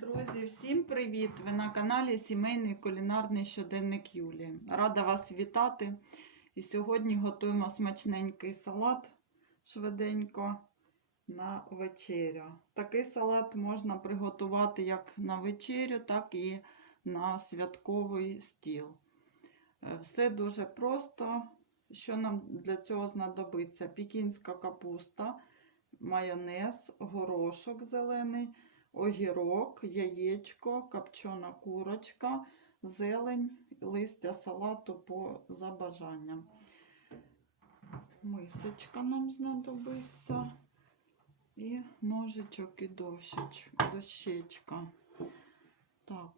Друзі, всім привіт! Ви на каналі Сімейний кулінарний щоденник Юлії. Рада вас вітати. І сьогодні готуємо смачненький салат швиденько на вечерю. Такий салат можна приготувати як на вечерю, так і на святковий стіл. Е, Все дуже просто. Що нам для цього знадобиться? Пікінська капуста, майонез, горошок зелений огірок, яєчко, копчена курочка, зелень, листя салату по за бажанням. Мисочка нам знадобиться. І ножичок і дощеч, дощечка. Так.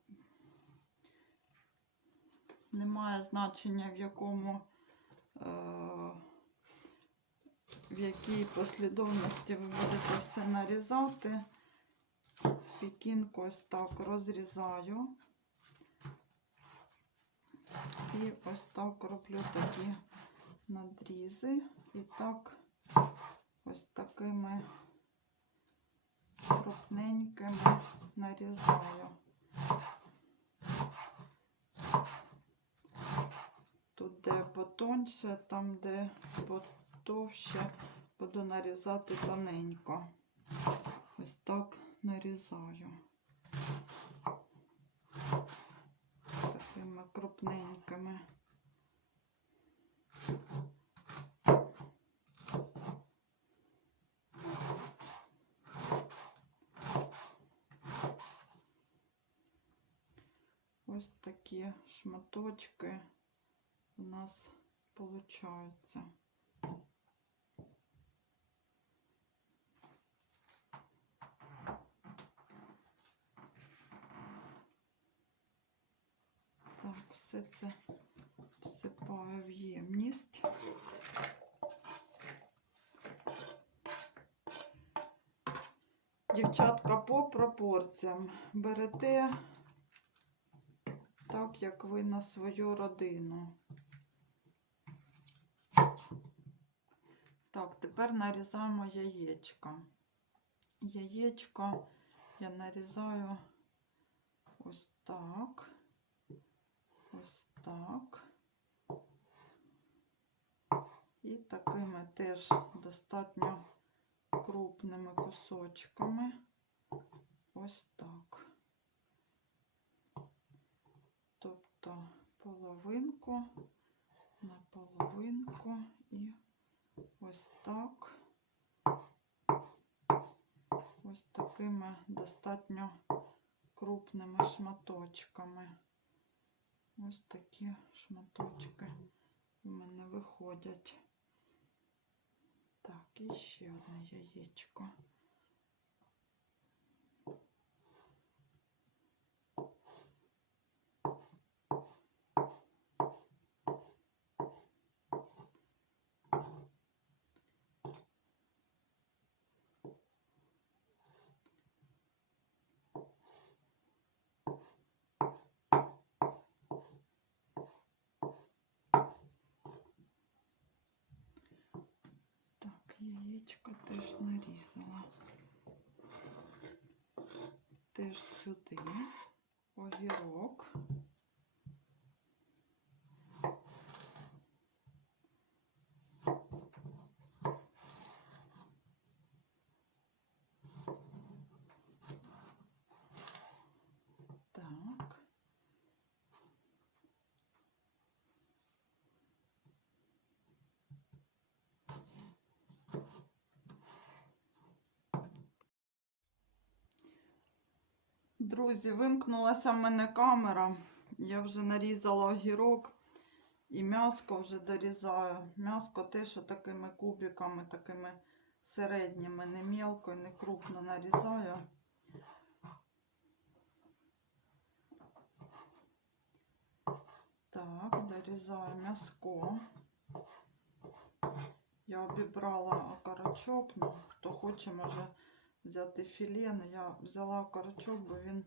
Немає значення, в якому е, в якій послідовності ви будете все нарізати. Пікінку ось так розрізаю. І ось так роблю такі надрізи. І так ось такими крупненькими нарізаю. Тут, де потоньше, там, де потовще, буду нарізати тоненько. Ось так нарізаю такими крупненькими. Ось такі шматочки у нас получаються. Так, все це всипаю в ємність. Дівчатка, по пропорціям берете так, як ви на свою родину. Так, тепер нарізаємо яєчко. Яєчко я нарізаю ось так. Ось так. І такими теж достатньо крупними кусочками. Ось так. Тобто половинку на половинку і ось так. Ось такими достатньо крупними шматочками. Ось такі шматочки у мене виходять. Так, і ще одне яєчко. Так, яєчко теж нарізала. Теж сюди огірок. Так. Друзі, вимкнулася в мене камера. Я вже нарізала огірок і м'яско вже дорізаю. М'яско теж такими кубиками, такими середніми, не мелко, не крупно нарізаю. Так, дорізаю м'яско. Я обібрала окорочок, ну, хто хоче, може взяти філе, але я взяла окорочок, бо він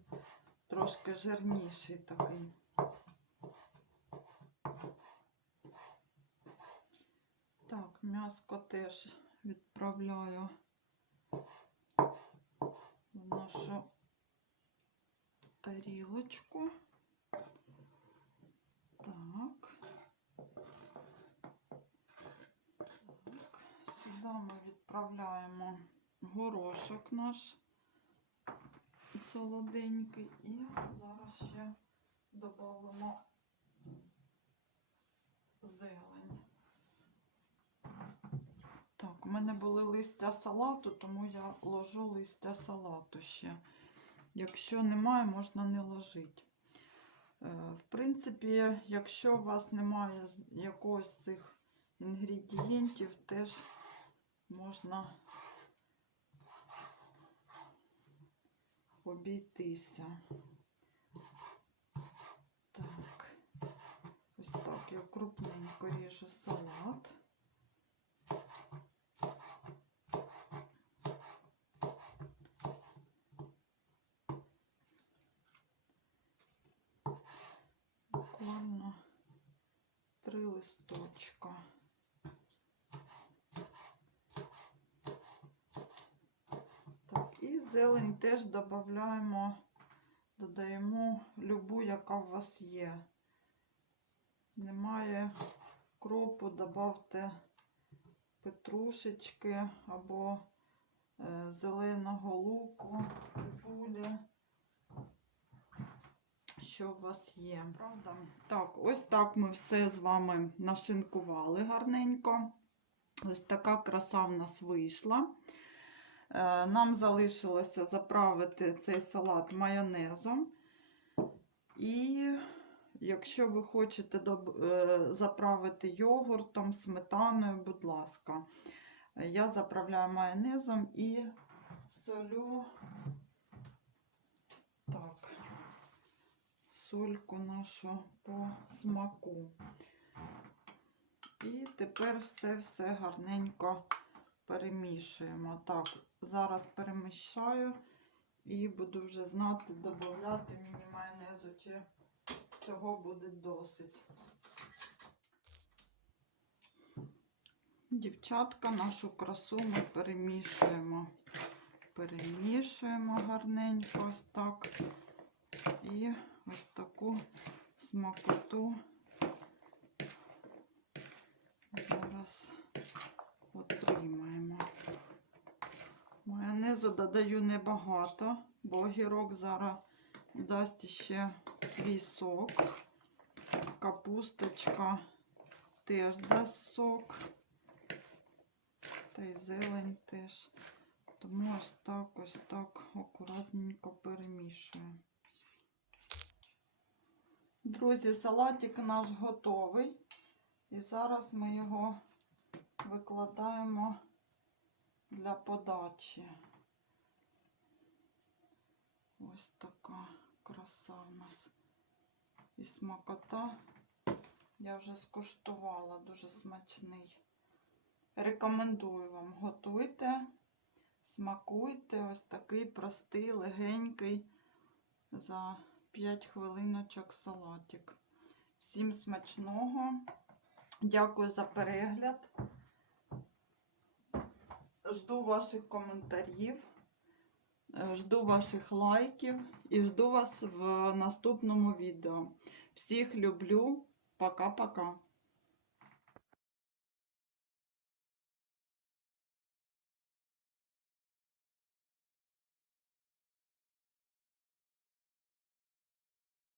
трошки жирніший такий. Так, м'яско теж відправляю в нашу тарілочку. Так. Так. Сюди ми відправляємо горошок наш солоденький і зараз ще додамо зелень. Так, у мене були листя салату, тому я ложу листя салату ще. Якщо немає, можна не ложити. Е, В принципі, якщо у вас немає якогось цих інгредієнтів, теж можна обійтися. Так, ось так я крупненько ріжу салат. Буквально три листочка. Так, і зелень теж додаємо, додаємо любу, яка у вас є. Немає кропу, додавте петрушечки або е, зеленого луку, цибулі, що у вас є. Правда? Так, ось так ми все з вами нашинкували гарненько. Ось така краса в нас вийшла. Е, Нам залишилося заправити цей салат майонезом. І якщо ви хочете е, заправити йогуртом, сметаною, будь ласка. Я заправляю майонезом і солю так, сольку нашу по смаку. І тепер все-все гарненько перемішуємо. Так, зараз перемішаю і буду вже знати, додати мені майонезу, чи цього буде досить. Дівчатка, нашу красу ми перемішуємо. Перемішуємо гарненько ось так. І ось таку смакоту зараз Майонезу додаю небагато, бо огірок зараз дасть ще свій сок. Капусточка теж дасть сок. Та й зелень теж. Тому ось так, ось так акуратненько перемішую. Друзі, салатик наш готовий. І зараз ми його викладаємо для подачі. Ось така краса в нас. І смакота. Я вже скуштувала, дуже смачний. Рекомендую вам, готуйте, смакуйте. Ось такий простий, легенький за 5 хвилиночок салатик. Всім смачного. Дякую за перегляд. Жду ваших коментарів, жду ваших лайків і жду вас в наступному відео. Всіх люблю. Пока-пока.